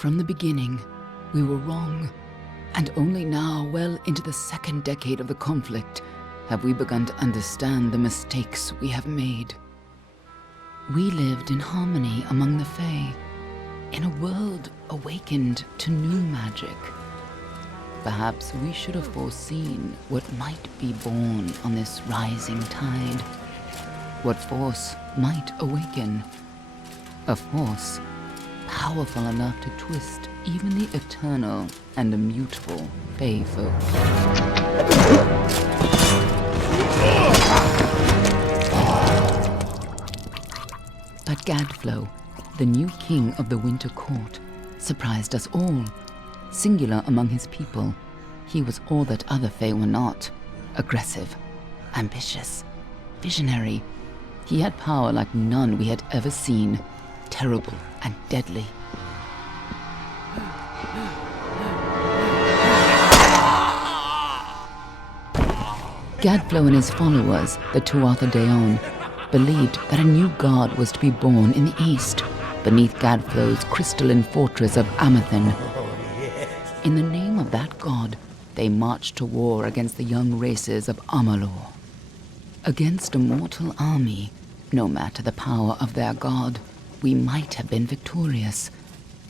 From the beginning, we were wrong, and only now, well into the second decade of the conflict, have we begun to understand the mistakes we have made. We lived in harmony among the Fae, in a world awakened to new magic. Perhaps we should have foreseen what might be born on this rising tide. What force might awaken. A force powerful enough to twist even the eternal and immutable Fae folk. But Gadflow, the new king of the Winter Court, surprised us all. Singular among his people, he was all that other Fae were not. Aggressive, ambitious, visionary. He had power like none we had ever seen, terrible and deadly. Gadflow and his followers, the Tuatha Deon, believed that a new god was to be born in the east, beneath Gadflow's crystalline fortress of Amathen. In the name of that god, they marched to war against the young races of Amalur. Against a mortal army, no matter the power of their god, we might have been victorious.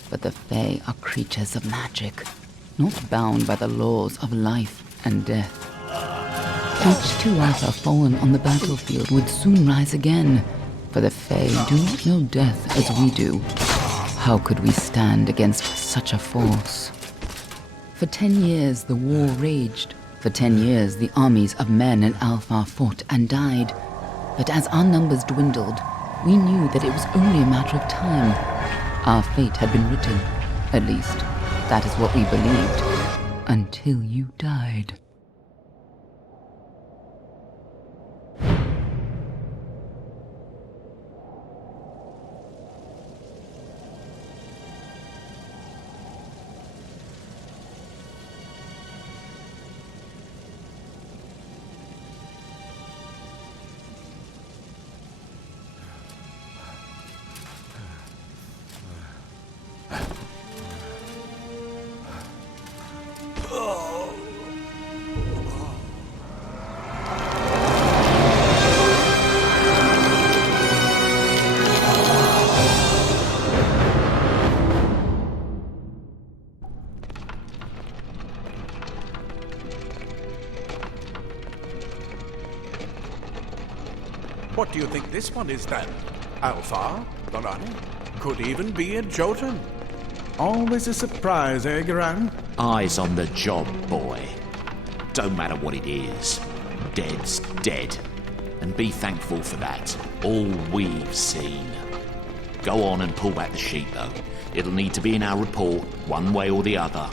But the Fae are creatures of magic, not bound by the laws of life and death. Each Tuatha fallen on the battlefield would soon rise again, for the Fae do not know death as we do. How could we stand against such a force? For 10 years the war raged. For 10 years the armies of Men and Alpha fought and died. But as our numbers dwindled, we knew that it was only a matter of time. Our fate had been written. At least, that is what we believed. Until you died. What do you think this one is then? Alpha? Dorani? Could even be a Jotun. Always a surprise, eh, Garan? Eyes on the job, boy. Don't matter what it is. Dead's dead. And be thankful for that. All we've seen. Go on and pull back the sheet, though. It'll need to be in our report, one way or the other.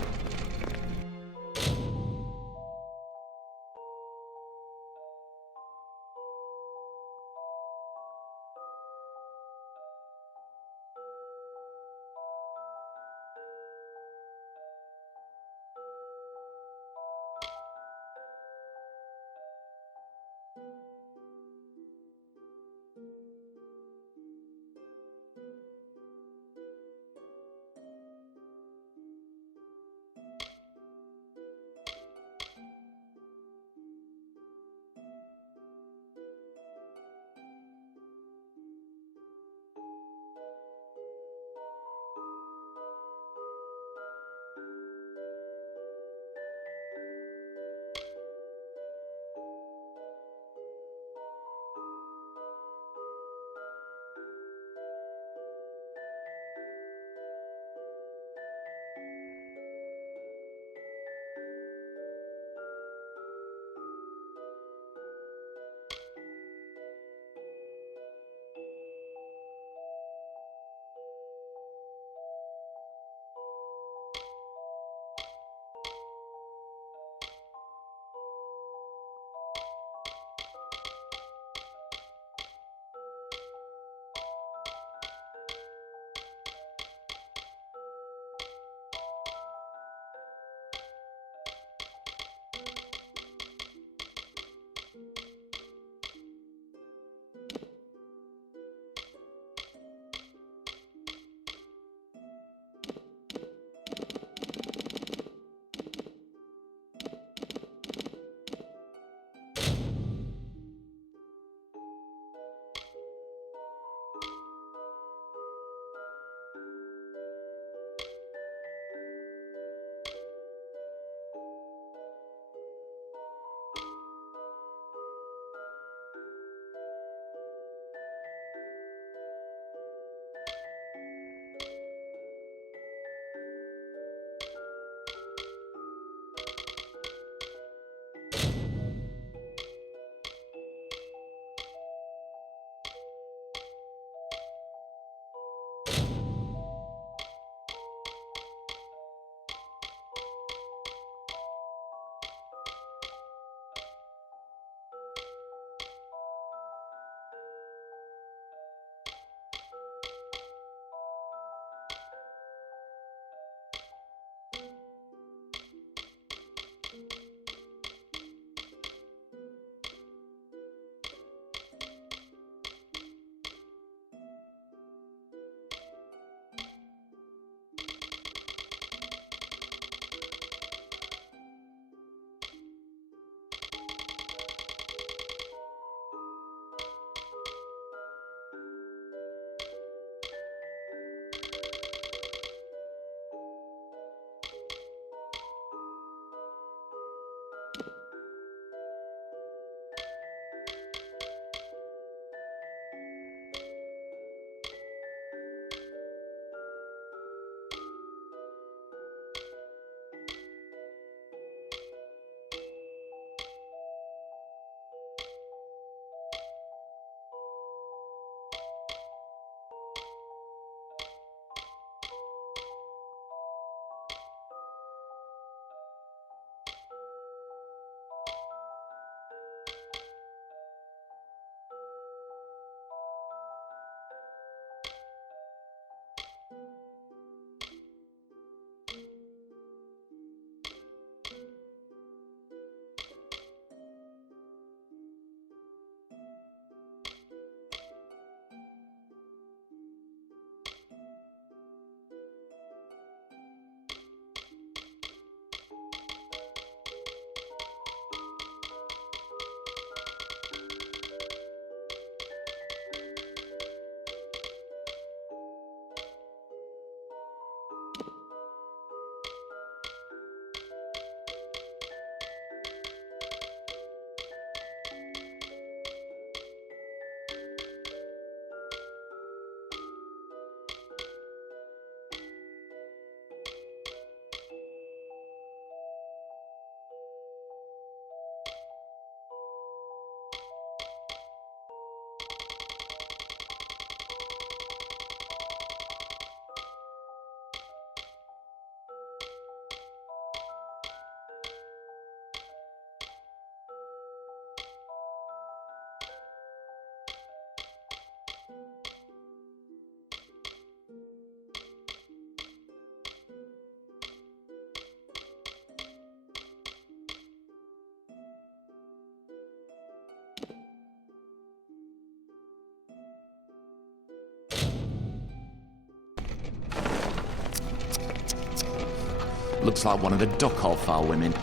Looks like one of the Dockhofar women.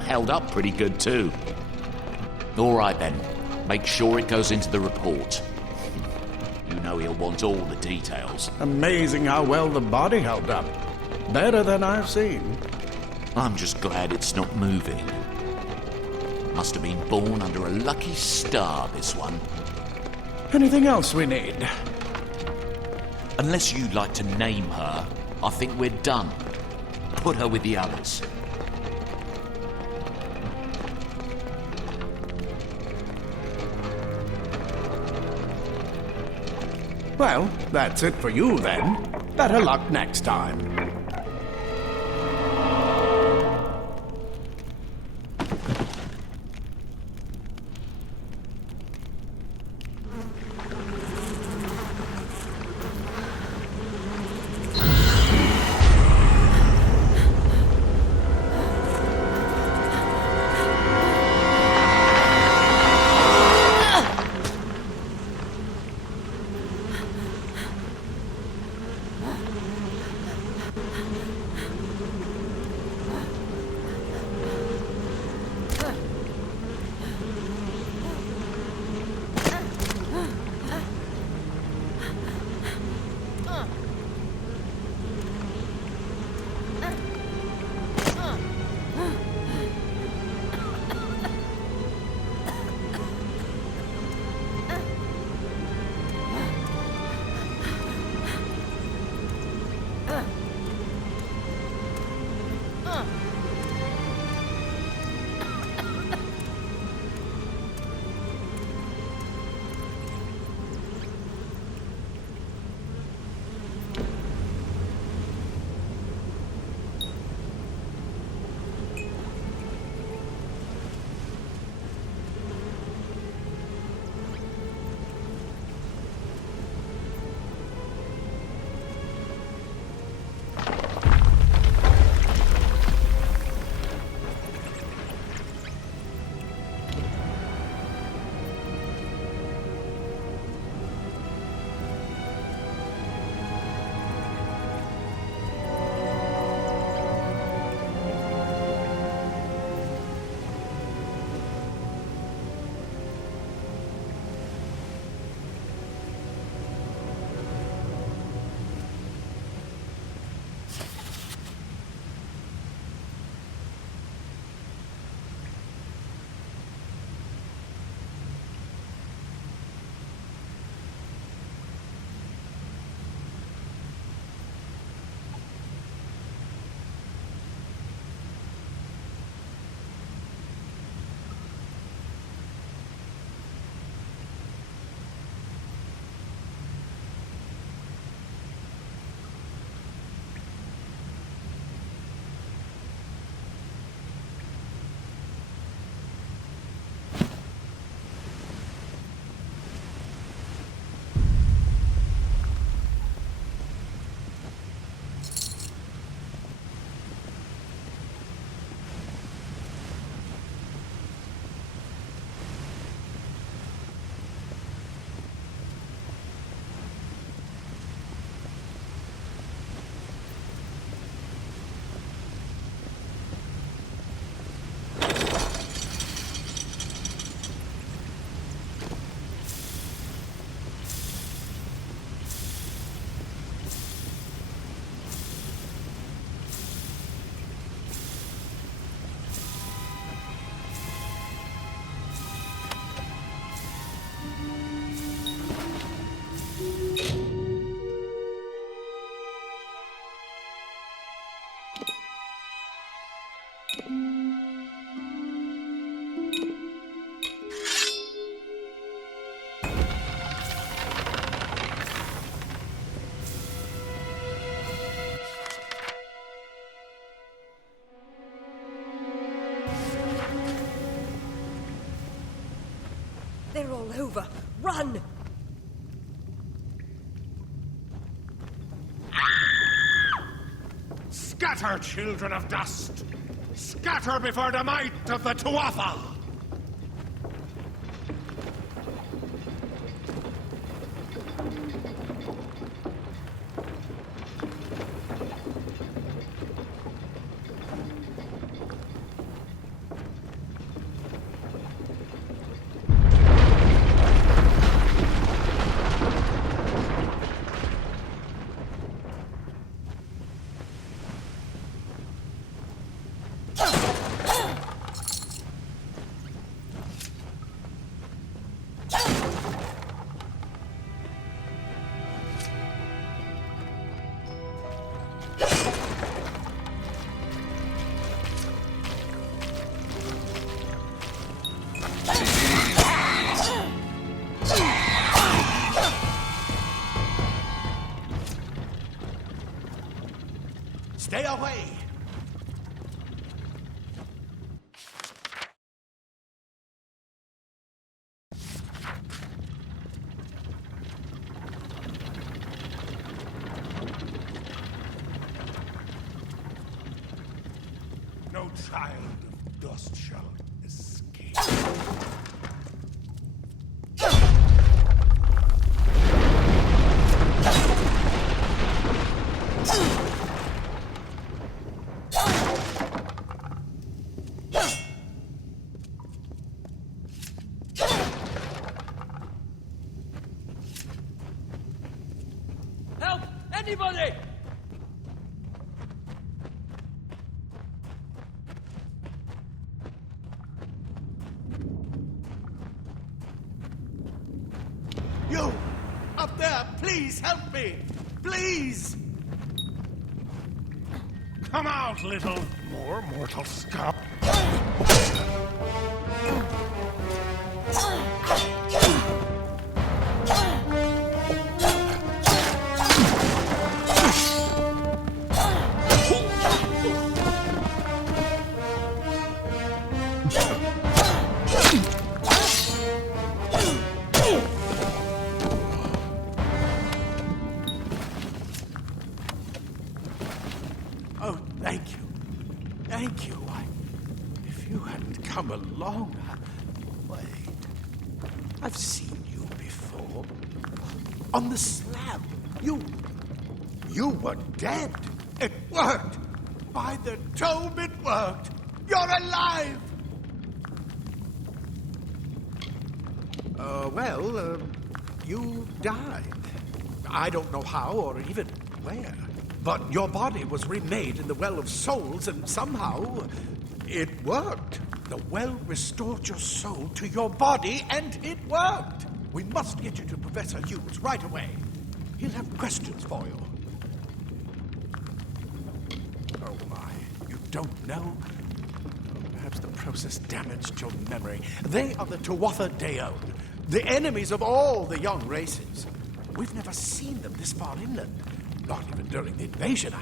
Held up pretty good too. All right then, make sure it goes into the report. You know he'll want all the details. Amazing how well the body held up. Better than I've seen. I'm just glad it's not moving. Must have been born under a lucky star, this one. Anything else we need? Unless you'd like to name her, I think we're done. Put her with the others. Well, that's it for you then. Better luck next time. over. Run! Scatter, children of dust! Scatter before the might of the Tuatha! Stay away! No child of dust shall escape. Help! Anybody! You! Up there! Please help me! Please! Come out, little more mortal scum. Oh, thank you. Thank you. If you hadn't come along, wait. I've seen you before. On the slab. You were dead. It worked. By the tome, it worked. You're alive. You died. I don't know how or even where. But your body was remade in the Well of Souls, and somehow it worked. The well restored your soul to your body, and it worked. We must get you to Professor Hughes right away. He'll have questions for you. Oh, my. You don't know? Perhaps the process damaged your memory. They are the Tuatha Deon, the enemies of all the young races. We've never seen them this far inland. Not even during the invasion.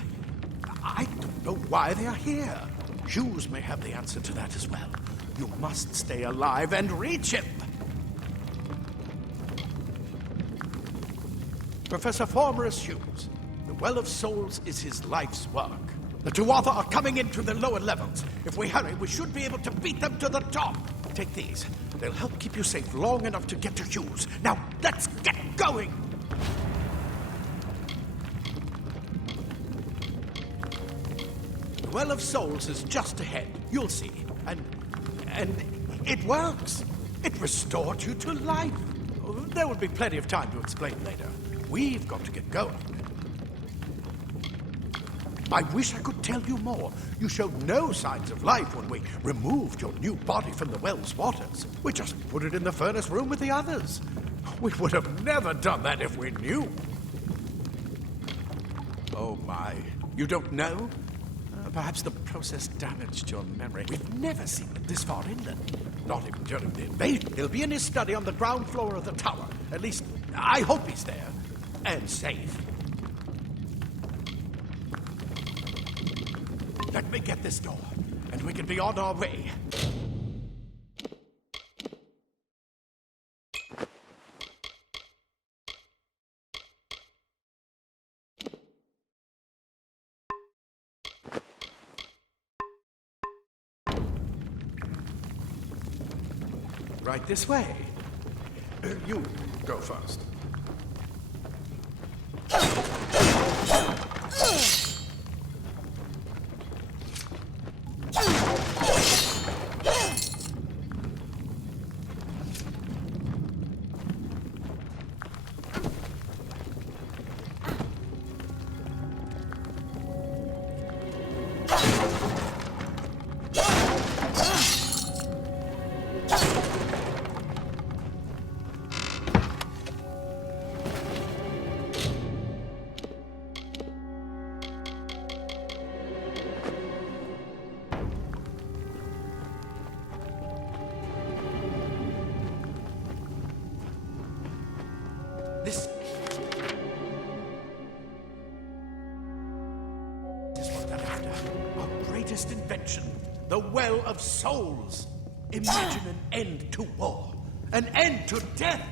I don't know why they are here. Hughes may have the answer to that as well. You must stay alive and reach him. Professor Formerus Hughes, the Well of Souls is his life's work. The Tuatha are coming in through the lower levels. If we hurry, we should be able to beat them to the top. Take these. They'll help keep you safe long enough to get to Hughes. Now, let's get going! The Well of Souls is just ahead. You'll see. And it works. It restored you to life. There will be plenty of time to explain later. We've got to get going. I wish I could tell you more. You showed no signs of life when we removed your new body from the well's waters. We just put it in the furnace room with the others. We would have never done that if we knew. Oh, my. You don't know? Perhaps the process damaged your memory. We've never seen him this far inland. Not even during the invasion. He'll be in his study on the ground floor of the tower. At least, I hope he's there. And safe. Let me get this door, and we can be on our way. Right this way. You go first. This is what they're after. Our greatest invention, the Well of Souls. Imagine an end to war, an end to death.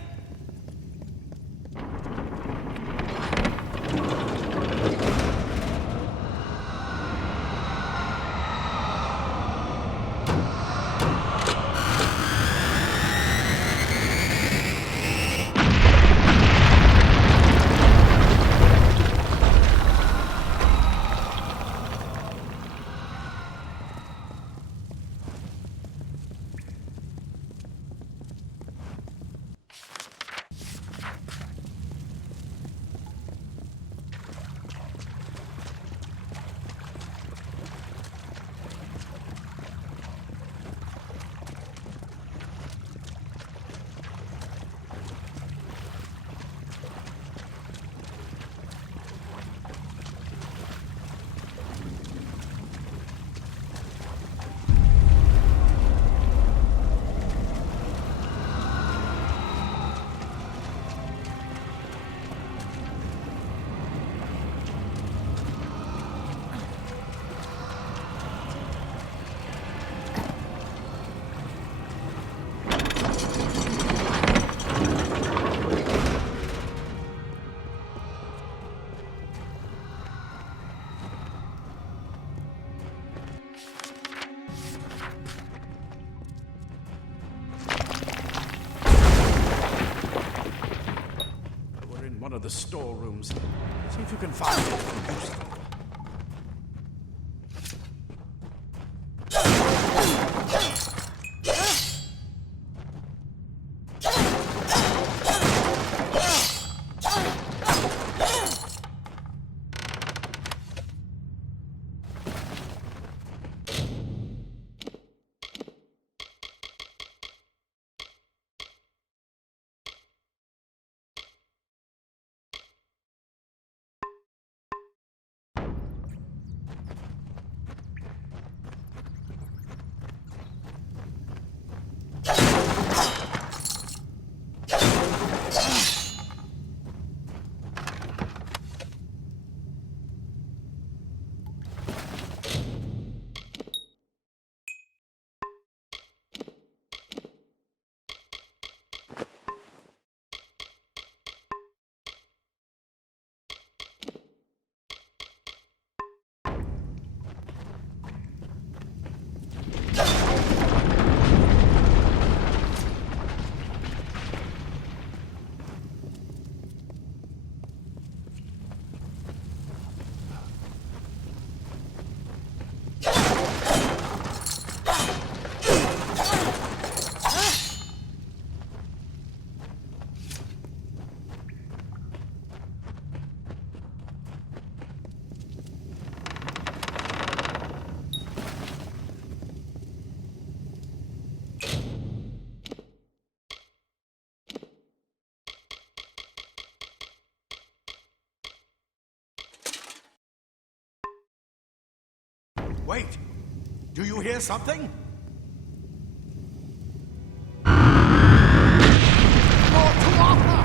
One of the storerooms. See if you can find anything useful. Wait! Do you hear something? More Tuatha!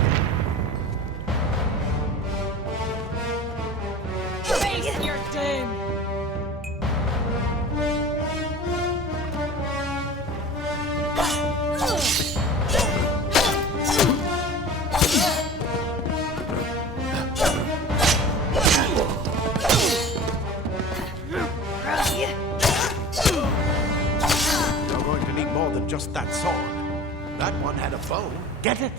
Face your doom! that one had a bow. Get it?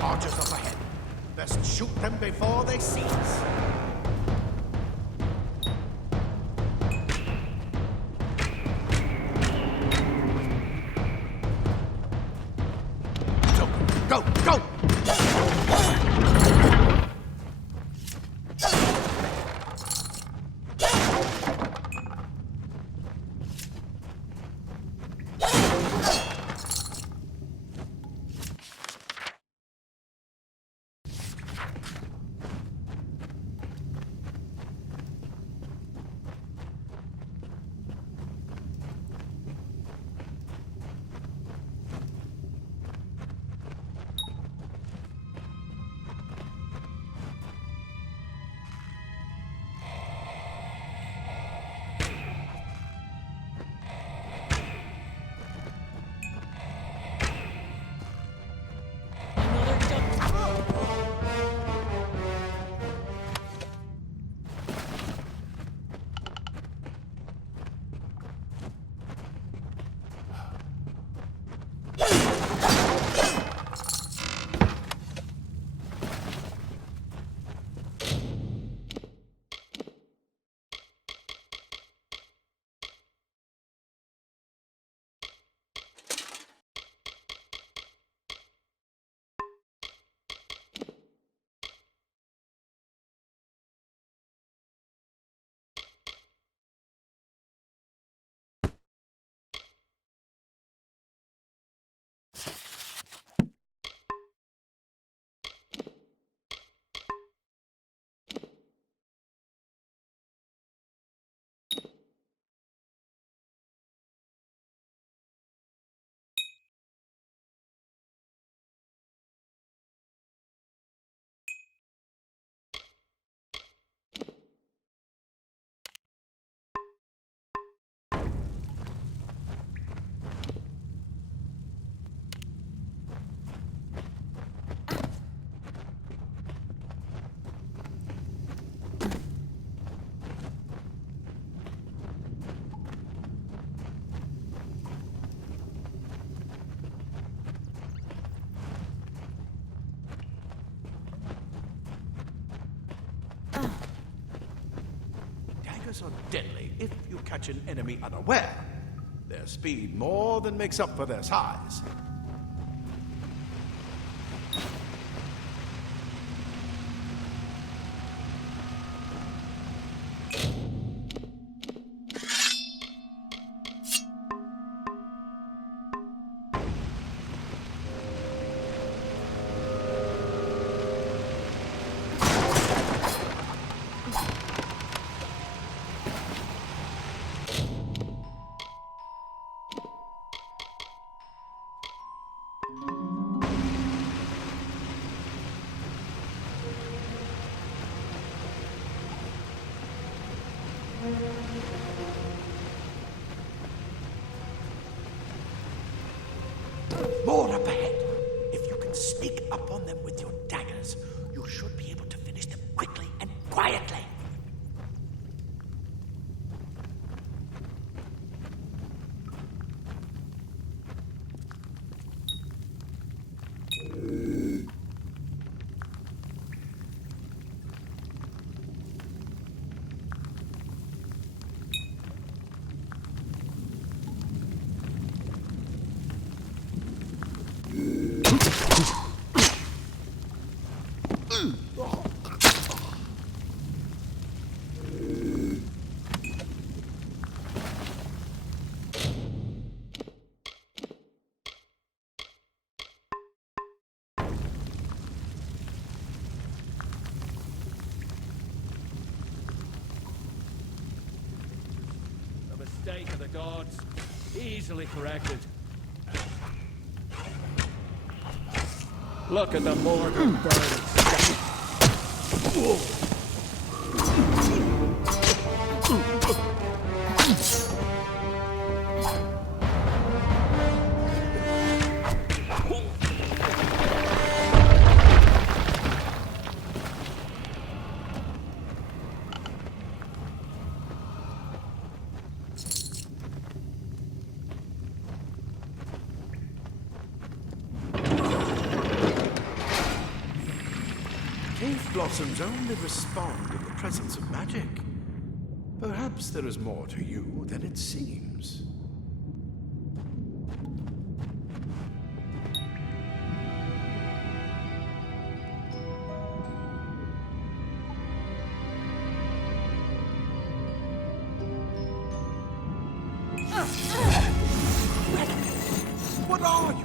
Archers up ahead. Best shoot them before they see us. Go, go, go! Daggers are deadly if you catch an enemy unaware. Their speed more than makes up for their size. More up ahead. If you can sneak up on them with your daggers, you should be able to finish them quickly and quietly. gods. Easily corrected. Look at the mortar burn. Cave blossoms only respond in the presence of magic. Perhaps there is more to you than it seems. What are you?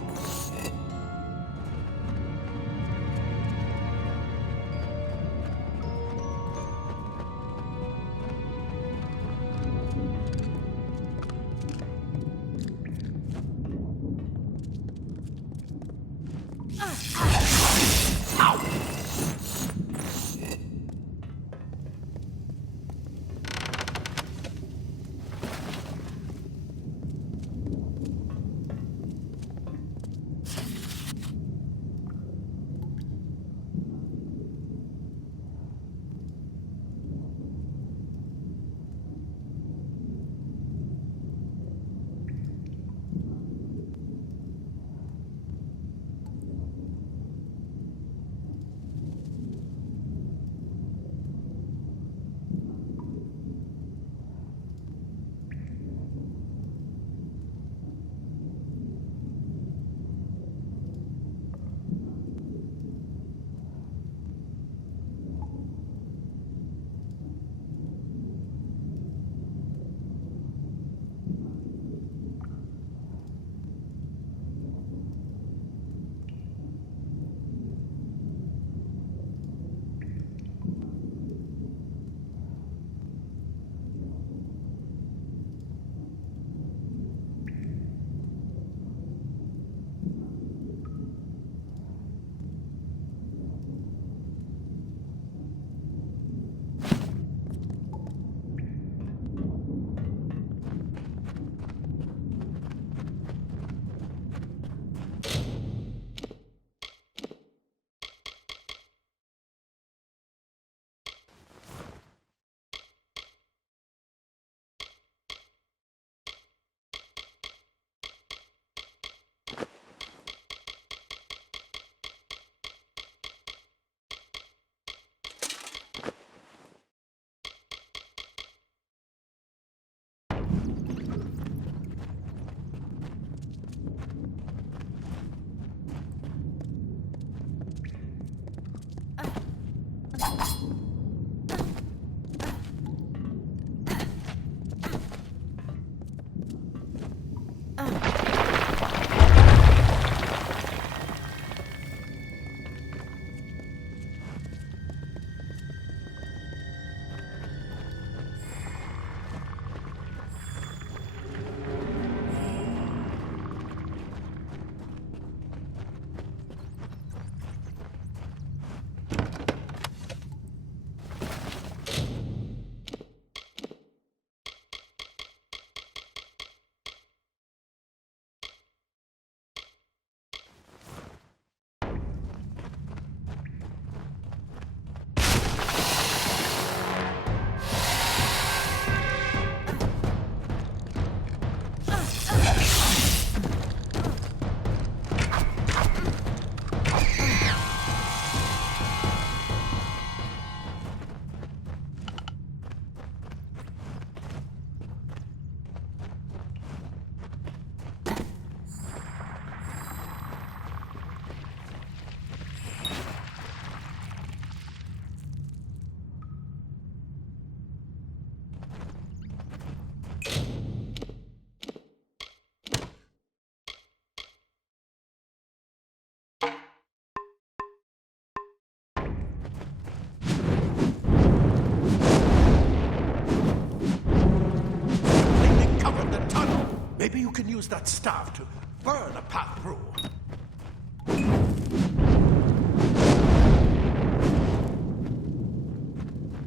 Maybe you can use that staff to burn a path through.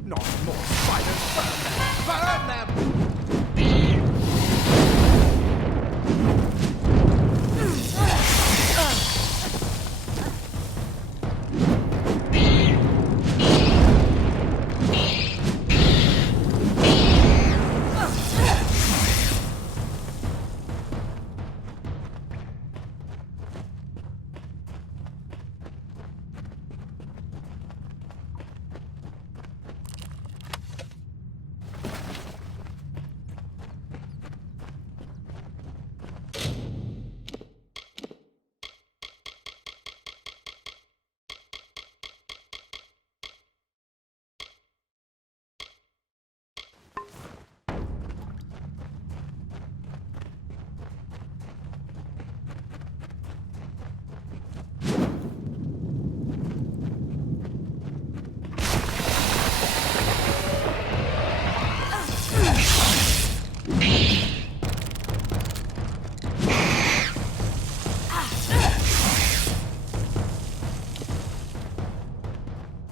Not more spiders. Burn them! Burn them!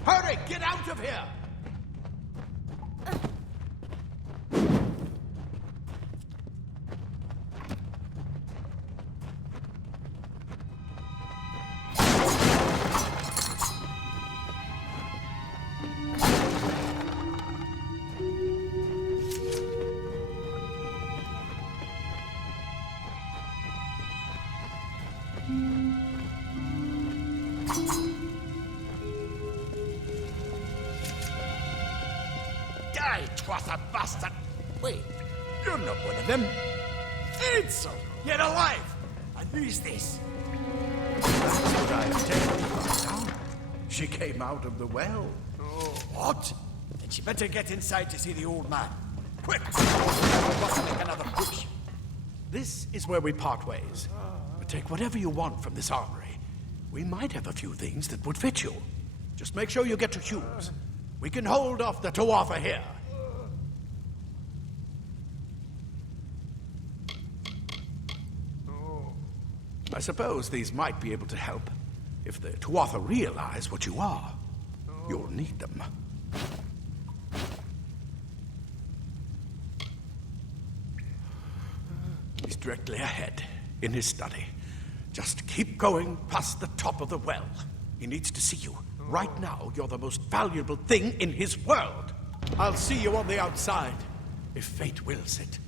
Hurry! Get out of here! Die, Tuatha bastard! Wait, you're not one of them. Ansel, yet alive! And who's this? That's what I intended to find out. She came out of the well. Oh, what? Then she better get inside to see the old man. Quick! I must make another push. This is where we part ways. But take whatever you want from this armory. We might have a few things that would fit you. Just make sure you get to Hughes. We can hold off the Tuatha here. I suppose these might be able to help. If the Tuatha realize what you are, you'll need them. He's directly ahead, in his study. Just keep going past the top of the well. He needs to see you. Right now, you're the most valuable thing in his world. I'll see you on the outside, if fate wills it.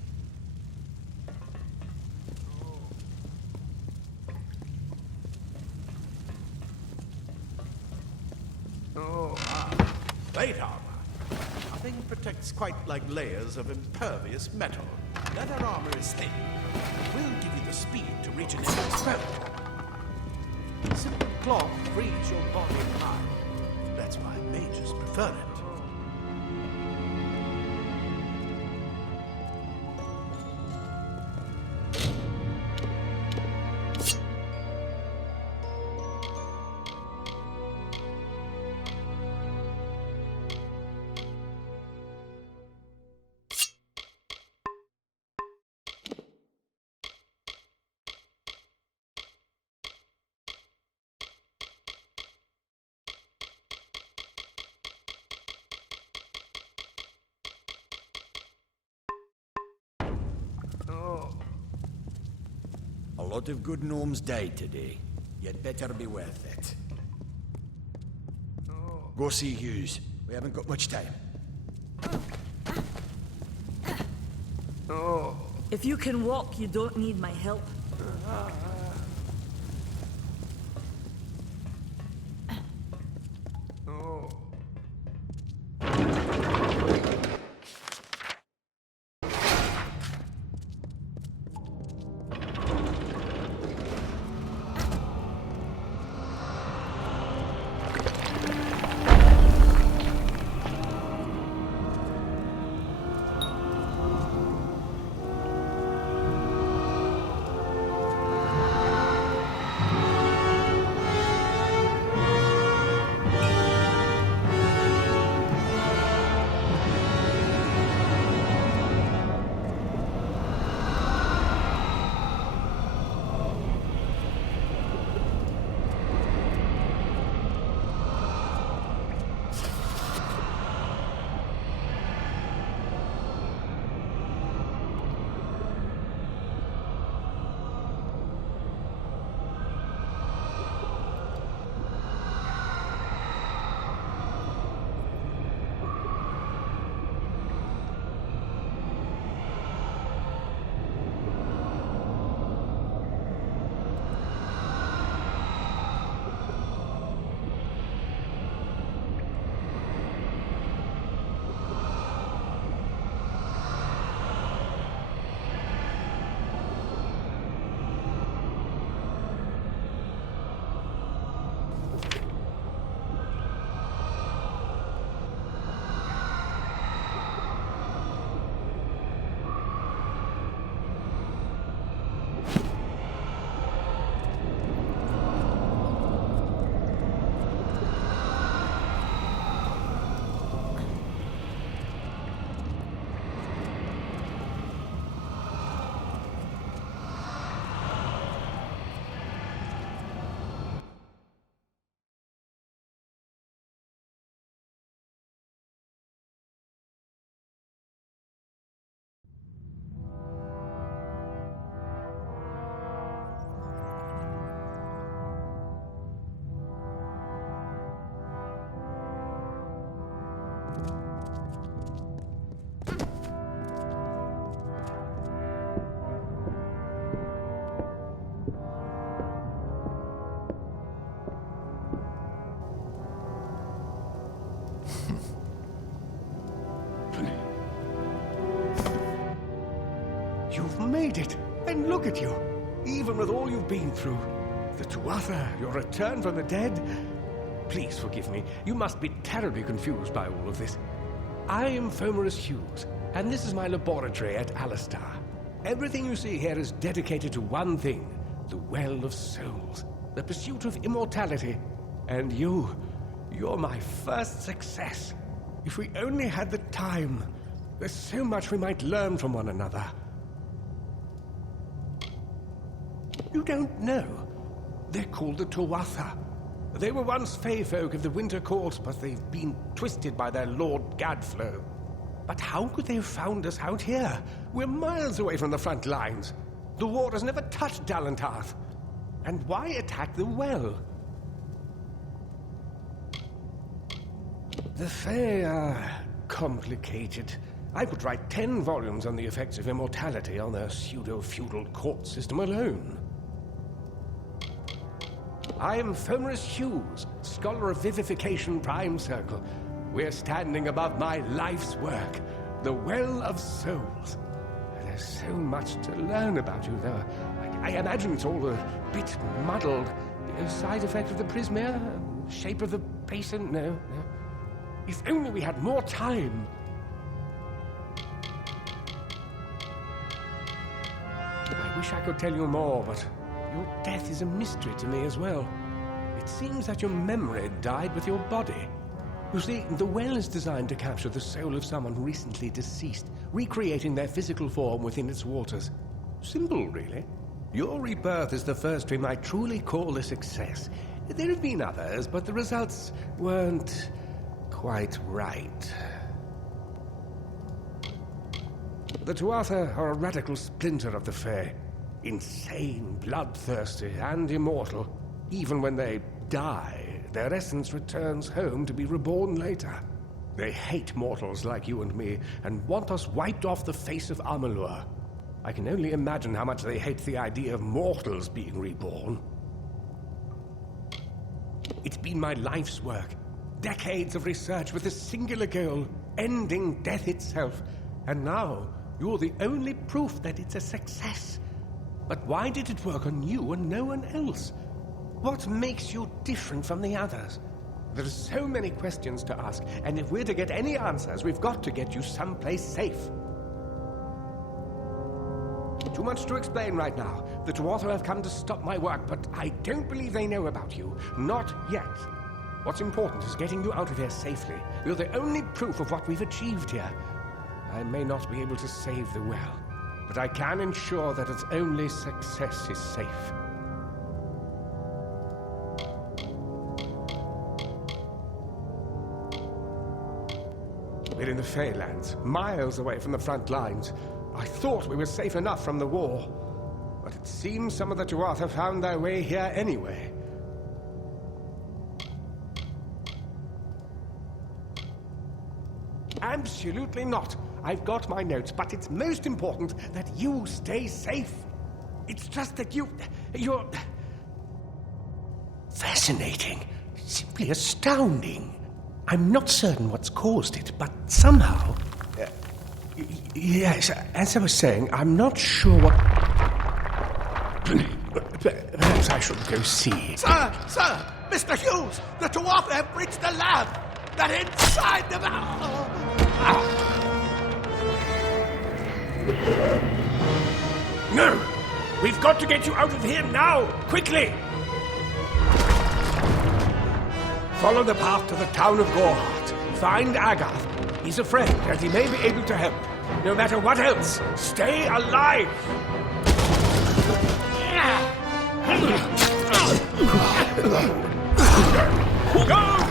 Plate armor. Nothing protects quite like layers of impervious metal. Leather armor is thin. It will give you the speed to reach an enemy's throat. Simple cloth frees your body and mind. That's why mages prefer it. A lot of good gnomes died today. You'd better be worth it. Go see Hughes. We haven't got much time. If you can walk, you don't need my help. made it! And look at you! Even with all you've been through. The Tuatha, your return from the dead. Please forgive me. You must be terribly confused by all of this. I am Fomerus Hughes, and this is my laboratory at Alistar. Everything you see here is dedicated to one thing, the Well of Souls, the pursuit of immortality. And you're my first success. If we only had the time, there's so much we might learn from one another. You don't know. They're called the Tuatha. They were once Fey folk of the Winter Court, but they've been twisted by their Lord Gadflow. But how could they have found us out here? We're miles away from the front lines. The war has never touched Dalantarth. And why attack the well? The Fae are complicated. I could write 10 volumes on the effects of immortality on their pseudo-feudal court system alone. I am Fomerus Hughes, Scholar of Vivification Prime Circle. We're standing above my life's work, the Well of Souls. There's so much to learn about you, though. I imagine it's all a bit muddled. A side effect of the prismere? Shape of the basin? No. If only we had more time. I wish I could tell you more, but your death is a mystery to me as well. It seems that your memory died with your body. You see, the well is designed to capture the soul of someone recently deceased, recreating their physical form within its waters. Simple, really. Your rebirth is the first we might truly call a success. There have been others, but the results weren't quite right. The Tuatha are a radical splinter of the Fae. Insane, bloodthirsty, and immortal. Even when they die, their essence returns home to be reborn later. They hate mortals like you and me, and want us wiped off the face of Amalur. I can only imagine how much they hate the idea of mortals being reborn. It's been my life's work. Decades of research with a singular goal, ending death itself. And now, you're the only proof that it's a success. But why did it work on you and no one else? What makes you different from the others? There are so many questions to ask, and if we're to get any answers, we've got to get you someplace safe. Too much to explain right now. The Tuatha have come to stop my work, but I don't believe they know about you. Not yet. What's important is getting you out of here safely. You're the only proof of what we've achieved here. I may not be able to save the well, but I can ensure that its only success is safe. We're in the Feylands, miles away from the front lines. I thought we were safe enough from the war, but it seems some of the Tuatha found their way here anyway. Absolutely not. I've got my notes, but it's most important that you stay safe. It's just that you're fascinating, simply astounding. I'm not certain what's caused it, but somehow... yes, as I was saying, I'm not sure what... Perhaps I should go see. Sir! Mr. Hughes! The Tuatha have breached the lab! They're inside the... No! We've got to get you out of here now! Quickly! Follow the path to the town of Gorhart. Find Agath. He's a friend, and he may be able to help. No matter what else, stay alive! Go!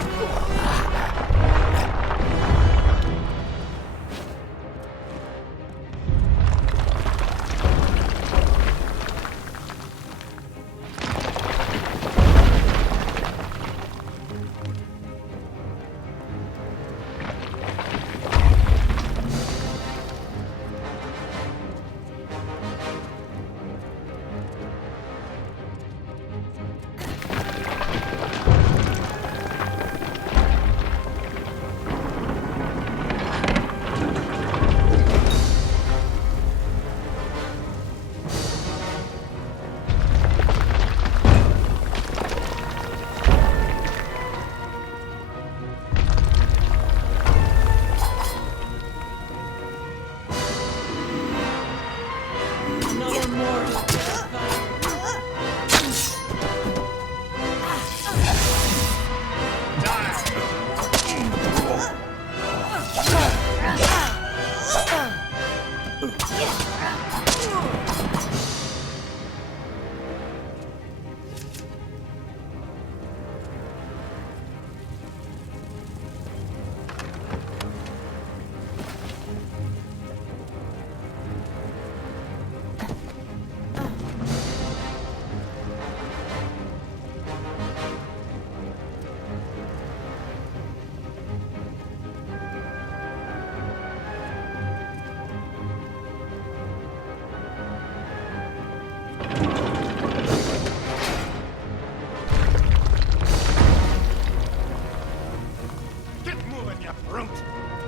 Get moving, you brute!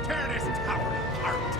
Tear this tower apart!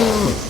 Ugh.